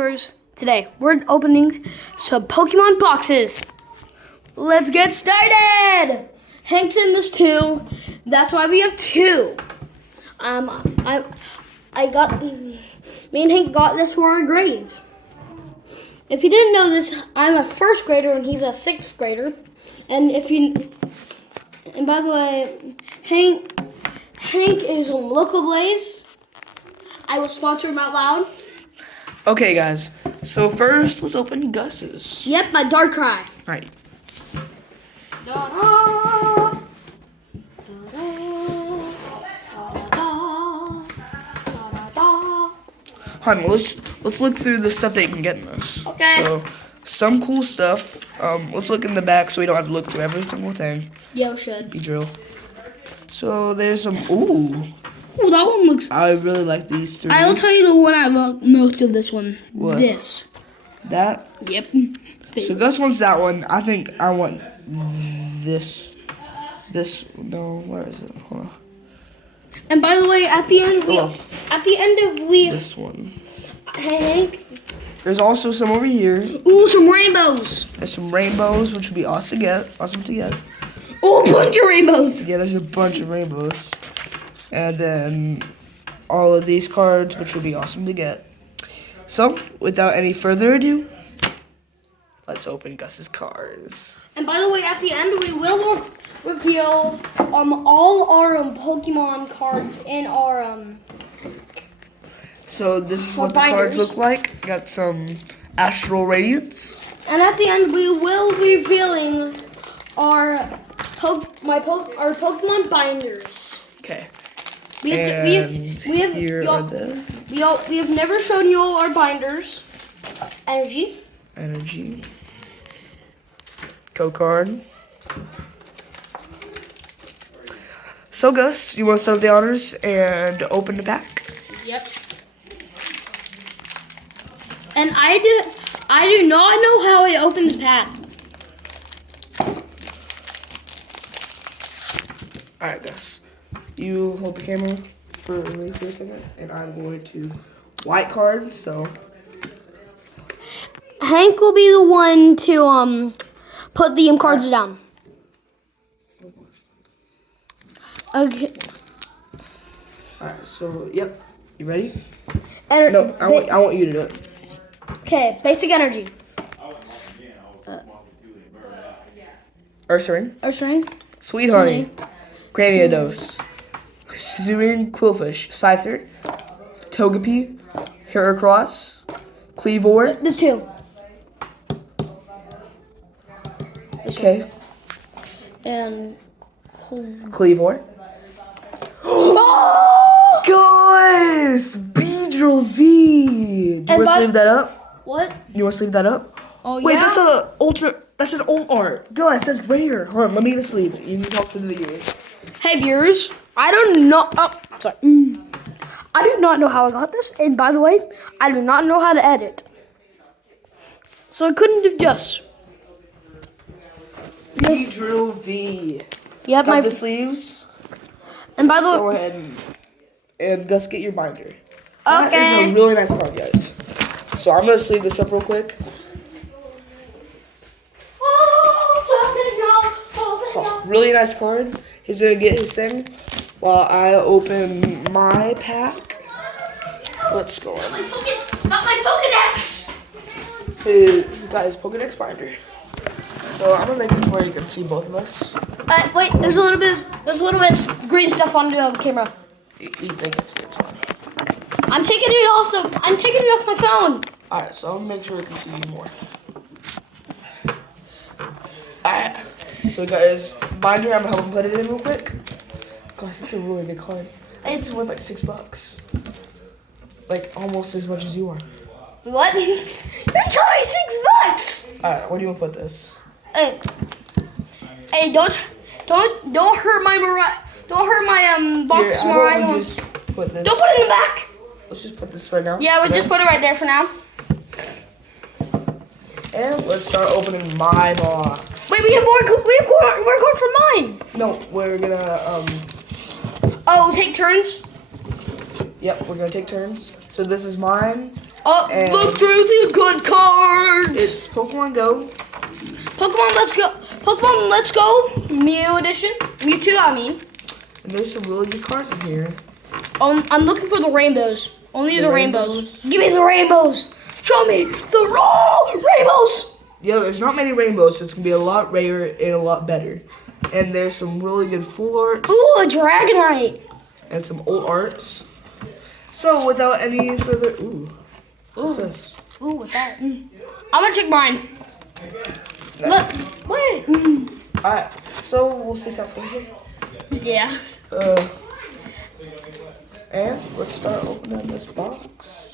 viewers. Today we're opening some Pokemon boxes. Let's get started. Hank's in this too. That's why we have two. Me and Hank got this for our grades. If you didn't know this, I'm a first grader and he's a sixth grader. And by the way, Hank is on Local Blaze. I will sponsor him out loud. Okay, guys. So first, let's open Gus's. Yep, my Darkrai. All right. Hun, let's look through the stuff that you can get in this. Okay. So, some cool stuff. Let's look in the back so we don't have to look through every single thing. Yeah, we should. Be drill. So there's some. Ooh, that one looks. I really like these three. I will tell you the one I love most of this one. What? This. That. Yep. So Gus wants that one. I think I want this. No, where is it? Hold on. And by the way, at the end This one. Hank. There's also some over here. Ooh, some rainbows. There's some rainbows, which would be awesome to get. Oh, a bunch of rainbows. Yeah, there's a bunch of rainbows. And then all of these cards, which would be awesome to get. So, without any further ado, let's open Gus's cards. And by the way, at the end, we will reveal all our Pokemon cards in our So this is what the binders. cards look like. Got some Astral Radiance. And at the end, we will be revealing our Pokemon binders. Okay. We have never shown you all our binders. Energy. Code card. So Gus, you want to start the honors and open the pack? Yep. And I do not know how I opened the pack. Alright, Gus. You hold the camera for me for a second, and I'm going to white card, so. Hank will be the one to put the cards down. Okay. Alright, so yep. You ready? No, I want you to do it. Okay, basic energy. Ursaring. Sweet Honey. Graniados. Suzerain Quillfish. Scyther. Togepi. Heracross. Cleavor. The two. Okay. And Cleavor. Guys! Beedrill V! Do you want to sleeve that up? What? You want to sleeve that up? Oh, Wait, yeah? that's an old art. Guys, that's rare. Hold on, let me get a sleeve. You need to talk to the viewers. Hey viewers, I do not know how I got this, and by the way, I do not know how to edit. So I couldn't have just. Beedrill V. Yep, Got the sleeves. And by the way, go ahead and Gus, get your binder. Okay. That is a really nice card, guys. So I'm gonna sleeve this up real quick. Oh, really nice card. He's gonna get his thing while I open my pack. Let's go on. Not my Pokedex. He got his Pokedex binder. So I'm gonna make it where you can see both of us. Wait, there's a little bit of green stuff on the camera. You think it's fine. I'm taking it off my phone. All right, so I'll make sure I can see you more. All right. So guys, binder, I'm gonna help him put it in real quick. Guys, this is a really good card. It's worth like $6. Like almost as much as you are. What? That card is $6. All right, where do you want to put this? Hey, don't hurt my box. Here, how about we just put this? Don't put it in the back. Let's just put this right now. Yeah, we'll just put it right there for now. And let's start opening my box. Wait, we have more card for mine. No, we're gonna Oh, take turns. Yep, we're gonna take turns. So this is mine, Oh, And look really good cards. it's Pokemon Go. Pokemon Let's Go. Pokemon Let's Go. Mew edition. Mewtwo, I mean. And there's some really good cards in here. I'm looking for the rainbows. Only the rainbows. rainbows? Give me the rainbows. Show me the raw rainbows. Yeah, there's not many rainbows, so it's gonna be a lot rarer and a lot better. And there's some really good full arts. Ooh, a Dragonite. And some old arts. So without any further, what's Ooh. this? Ooh, with that. I'm gonna check mine. Look, wait. All right, so we'll see that for you. Yeah. And let's start opening this box.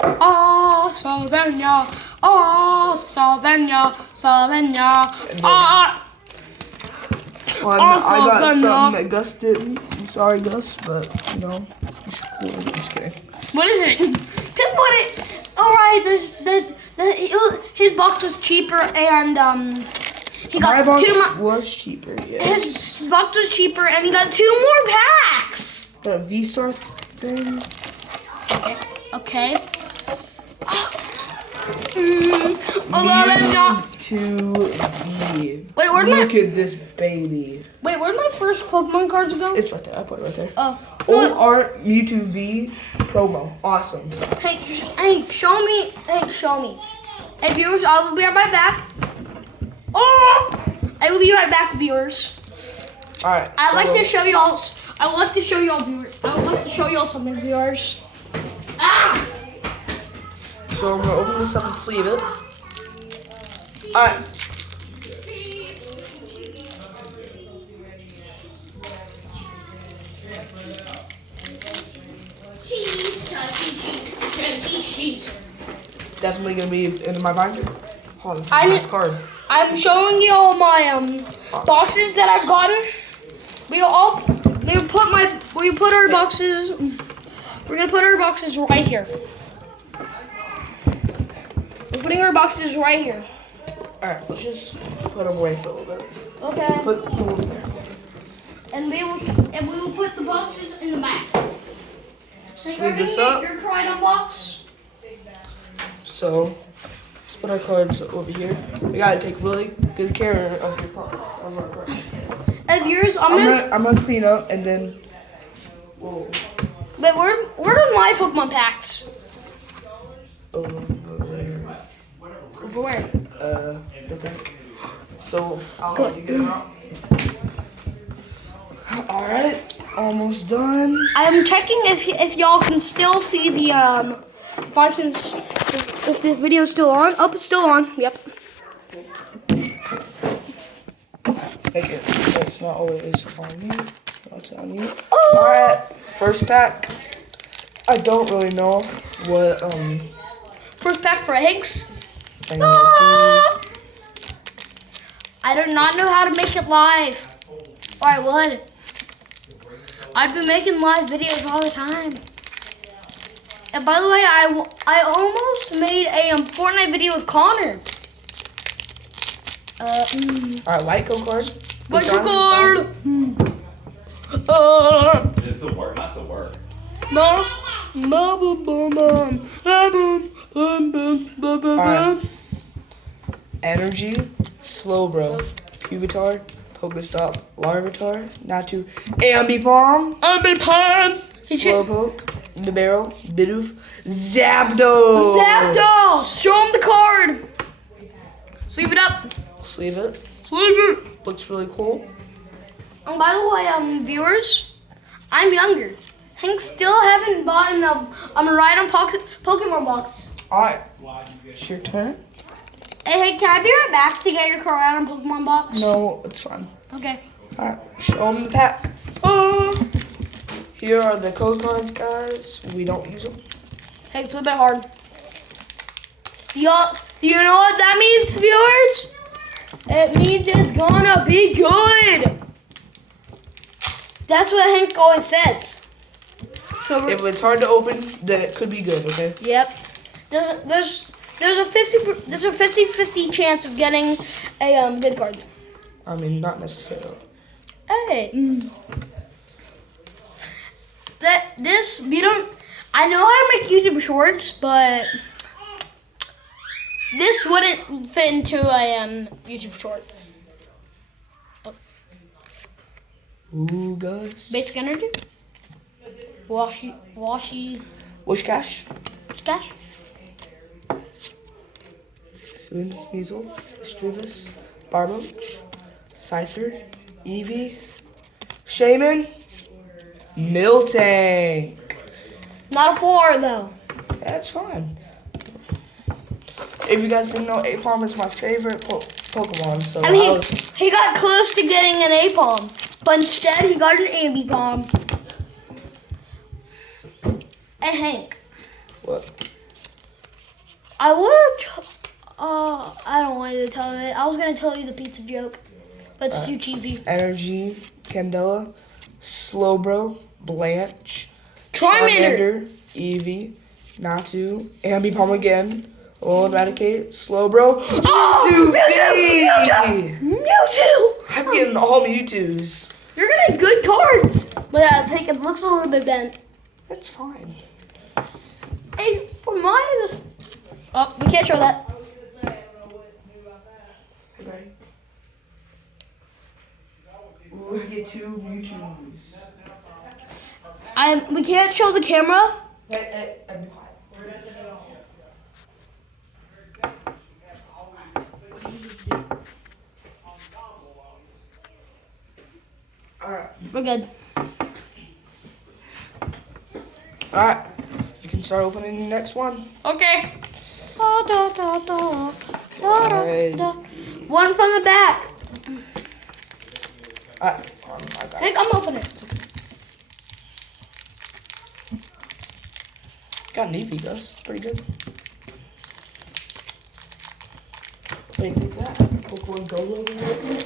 Oh, Slovenia. Oh, Slovenia. Slovenia. Ah. Well, I got something that Gus didn't. I'm sorry, Gus, but you know, you should cool it. I'm just kidding. What is it? Then put it. All right. His box was cheaper, and he got My box two more. was cheaper, yes. His box was cheaper, and he got 2 more packs. Got a V-Star thing. Okay. Mewtwo. Wait, where'd Look at this baby. Where'd my first Pokemon cards go? It's right there. I put it right there. Oh. Old Art Mewtwo V promo. Awesome. Hey, show me. Hey, viewers, I will be right back. Oh! I will be right back, viewers. All right. I would like to show y'all, viewers. I would like to show y'all something, viewers. Ah! So I'm gonna open this up and sleeve it. All right. Cheese. Definitely gonna be in my binder. Oh, this is a I'm- nice card. I'm showing you all my boxes that I've gotten. We put our boxes. We're gonna put our boxes right here. We're putting our boxes right here. All right, let's just put them away for a little bit. Okay. Put them over there. And we will put the boxes in the back. Sleeve this up. Your Cridon box. So let's put our cards over here. We gotta take really good care of your cards. And viewers, I'm gonna clean up and then. Whoa. But where are my Pokemon packs? Over there. Over where? That's right. So I'll Good. let you get them out. All right, almost done. I'm checking if y'all can still see the if this video is still on. Oh, it's still on. Yep. Let's make it. It's not always on me. No, it's on you. All right, first pack. I don't really know what First pack for eggs. I'm gonna do. I do not know how to make it live. Or I would. I'd be making live videos all the time. And by the way, I almost made a Fortnite video with Connor. All right, white code card. White John, card. It's the work, not the work. Alright. Energy, Slowbro, Pubitar, Pokestop, Larvitar, Natu, Ambipom, Slowpoke, Nibero, Bidoof, Zapdos. Zapdos! Show him the card! Sleeve it up. Sleeve it. Sleeve it. Looks really cool. And by the way, viewers, I'm younger. Hank still haven't bought a ride on Pokemon box. Alright. It's your turn. Hey, can I be right back to get your ride on Pokemon box? No, it's fine. Okay. Alright, show them the pack. Here are the code cards, guys. We don't use them. Hey, it's a little bit hard. Do you know what that means, viewers? It means it's gonna be good. That's what Hank always says. So If it's hard to open, then it could be good, okay? yep. There's a 50-50 chance of getting a good card. I mean, not necessarily. Hey. I know I make YouTube shorts, but this wouldn't fit into a YouTube short. Ooh, Gus. Basic energy. Washy. Wishcash. Scash. Sneasel. Estrivus. Barboach. Scyther. Eevee. Shaman. Miltank. Not a 4 though. That's fine. If you guys didn't know, Apom is my favorite Pokemon. So And he got close to getting an Apom, but instead he got an Ambipom. And Hank, What? I would. I don't want you to tell it. I was gonna tell you the pizza joke, but it's too cheesy. Energy. Candela. Slowbro. Blanche. Charmander. Eevee. Natu. Ambipom again. Old Eradicate. Slowbro. Oh, Mewtwo! I'm getting all Mewtwo's. You're getting good cards, but I think it looks a little bit bent. That's fine. Hey, for mine is. Oh, we can't show that. Ooh, I get 2 Mewtwo's. We can't show the camera. Hey, be quiet. Alright. We're good. Alright. You can start opening the next one. Okay. Da, da, da, da, da, Alright. da. One from the back. Alright. I think I'm opening. Got an Eevee, Gus. It's pretty good. Wait, what's that? Pokemon Go logo?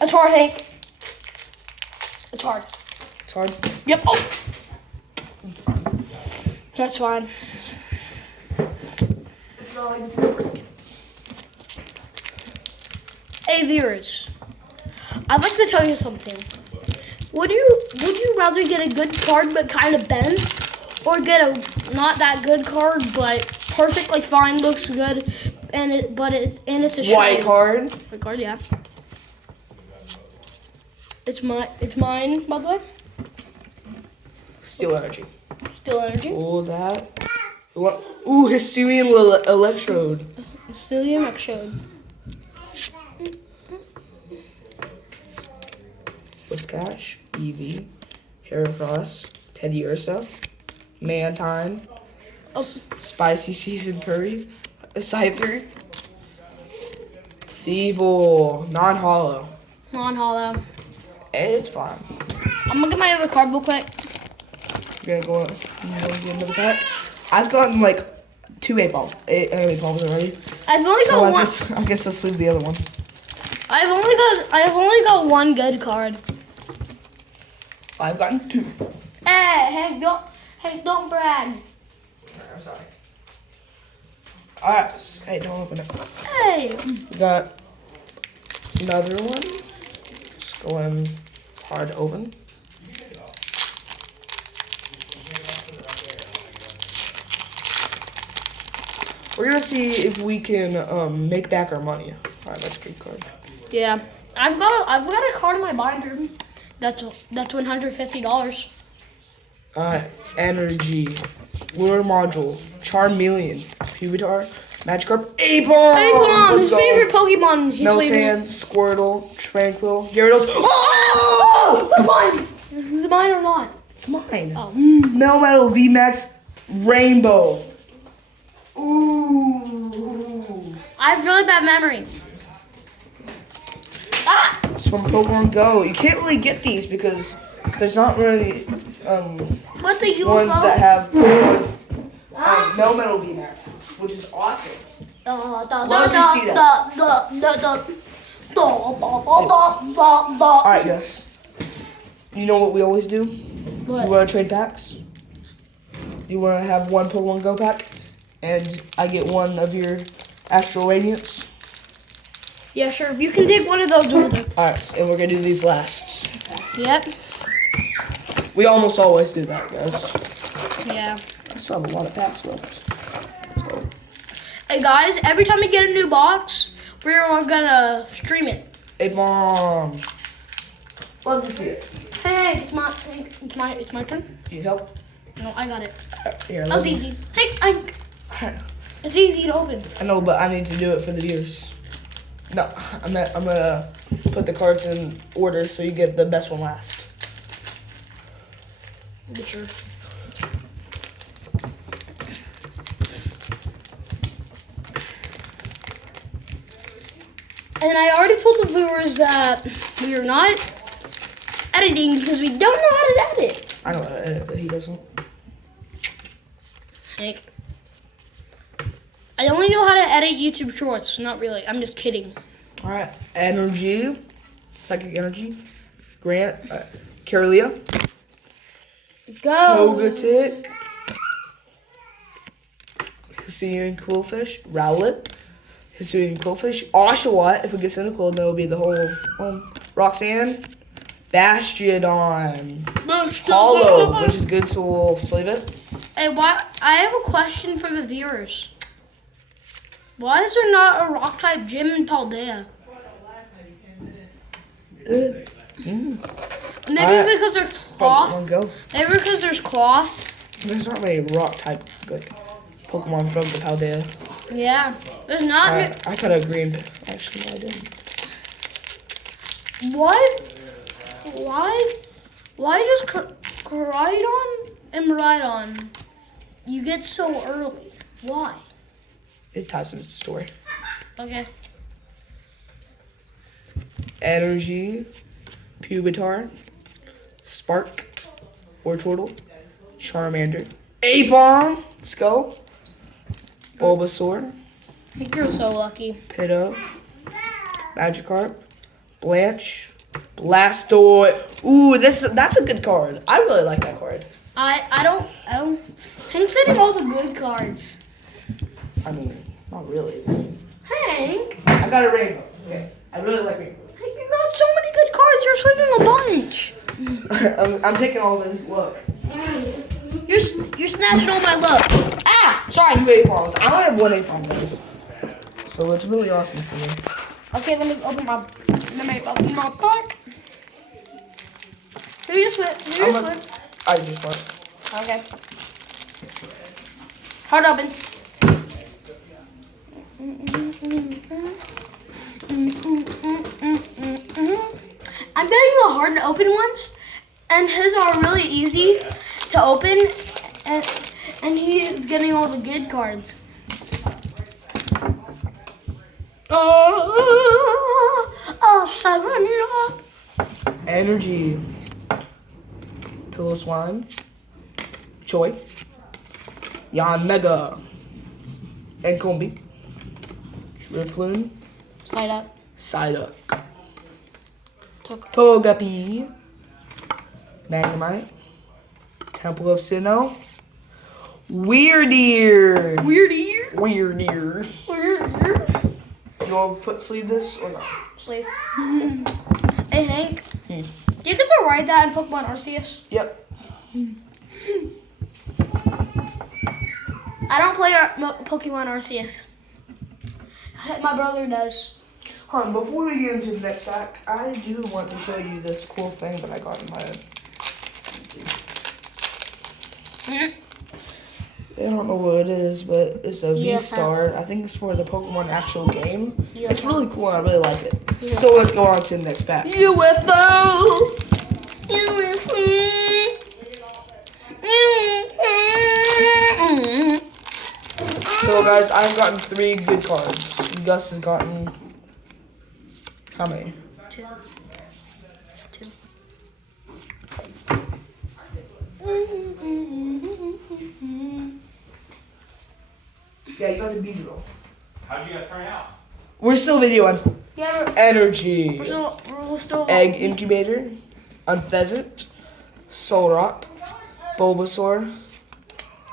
It's hard, Hank. It's hard. It's hard. Yep. Oh. That's fine. It's not like it's gonna break. Hey, viewers. I'd like to tell you something. Would you rather get a good card but kind of bent, or get a not that good card but perfectly fine, looks good, it's a White shiny card. White card, yeah. It's mine, by the way. Steel Energy. Still energy. Oh, that. What? Ooh, Hisuian Electrode. Still your next show. Whiscash, Eevee, Heracross, Teddy Ursa, Mantine, Oh, Spicy Seasoned Curry, Scyther, Thievul, non-hollow. non-hollow. And it's fine. I'm gonna get my other card real quick. We're gonna get another pack. I've gotten like 2 8-balls already. I've only So got I one. guess let's leave the other one. I've only got one good card. I've gotten 2. Hey, don't brag. I'm sorry. Alright, hey, don't open it. Hey. We got another one. Just going hard to open. We're gonna see if we can make back our money. Alright, that's a good card. Yeah, I've got a card in my binder. That's $150. Alright, Energy, Lure Module, Charmeleon, Pupitar, Magikarp, Apom! Apom, Let's his go. favorite Pokemon. He's Meltan, Squirtle, Tranquil, Gyarados. Oh! It's mine. Is it mine or not? It's mine. Oh. Melmetal VMAX Rainbow. Ooh. I have really bad memory. Ah! It's from Pokemon Go. You can't really get these because there's not really What the UFO? ones that have Melmetal VMAXs, which is awesome. Love to see that. Alright, Gus. You know what we always do? What? You want to trade packs? You want to have one Pokemon Go pack? And I get one of your Astral Radiance? Yeah, sure. You can take one of those over there. Alright, and we're going to do these last. Yep. We almost always do that, guys. Yeah. So still have a lot of packs left. So, Hey guys, every time we get a new box, we're all gonna stream it. hey, Mom. Love to see it. Hey, it's my turn. Need help? No, I got it. Here, That was let me- easy. Hey, it's easy to open. I know, but I need to do it for the viewers. No, I'm gonna put the cards in order so you get the best one last. Get your. And I already told the viewers that we are not editing because we don't know how to edit. I know how to edit, but he doesn't. Like, I only know how to edit YouTube Shorts. Not really. I'm just kidding. All right, energy, psychic energy, Grant, Carolia, Go. Togetic, Hisuian Quillfish, Rowlet, Hisuian Quillfish, Oshawott. If it gets into cold, then it'll be the whole one. Roxanne, Bastiodon, Hollow, which is good, so we'll save it. Hey, why? I have a question for the viewers. Why is there not a rock type gym in Paldea? Maybe because there's cloth. Go. Maybe because there's cloth. There's not many rock type like Pokemon from the Paldea. Yeah, there's not. I got a green. Actually, I didn't. What? Why does Koraidon and Miraidon you get so early? Why? It ties into the story. Okay. Energy, Pupitar, Spark, Wartortle, Charmander, Apom, let's go, Bulbasaur, You're so lucky. Pitto, Magikarp, Blanche, Blastoise. Ooh, that's a good card. I really like that card. I don't. Hank's hitting all the good cards. I mean, not really. Hank, I got a rainbow. Okay. I really like rainbows. you got so many good cards. You're swinging a bunch. I'm taking all this. Look. You're snatching all my luck. Ah, sorry. 2 Apoms. I only have 1 Apom, guys. So it's really awesome for me. Okay, let me open my pack. Who you switch? I just want. Okay. Hard open. I'm getting the hard to open ones, and his are really easy to open, and he is getting all the good cards. Energy. Pillow Swine. Choi. Yan Mega. And Combi. Riffloon. Side up. Psyduck. Togepi. Magnemite. Temple of Sinnoh. Weirdeer. Weirdeer. You want to put sleeve this or not? Sleeve. Hey Hank, do you get to write that in Pokemon Arceus? Yep. I don't play Pokemon Arceus. My brother does. Hon, before we get into the next fact, I do want to show you this cool thing that I got in my head. I don't know what it is, but it's a V-Star. I think it's for the Pokemon actual game. It's really cool and I really like it. So let's go on to the next pack. UFO! So guys, I've gotten 3 good cards. Gus has gotten how many? 2. Yeah, you got the Beedrill. How'd you guys turn out? We're still videoing. Yeah, Energy. we're still Egg Incubator. Unpheasant. Solrock. Bulbasaur.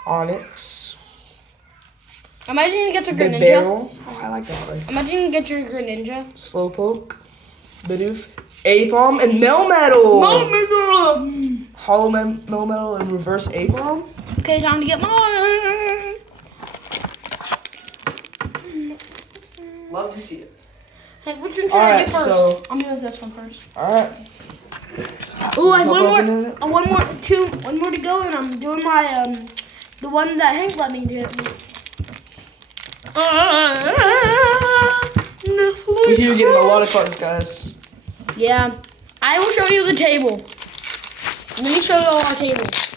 Onyx. Imagine you get your The Greninja. Barrel. Oh, I like that one. Imagine you get your Greninja. Slowpoke. Bidoof. Apom and Melmetal. Hollow Melmetal and Reverse Apom. Okay, time to get mine. Love to see it. Hey, which one should All I right, do first? so- I'm doing this one first. All right. Oh, I have Help one opening more. it? One more to go, and I'm doing my the one that Hank let me do. We hear you getting a lot of cards, guys. Yeah, I will show you the table. Let me show you all our tables.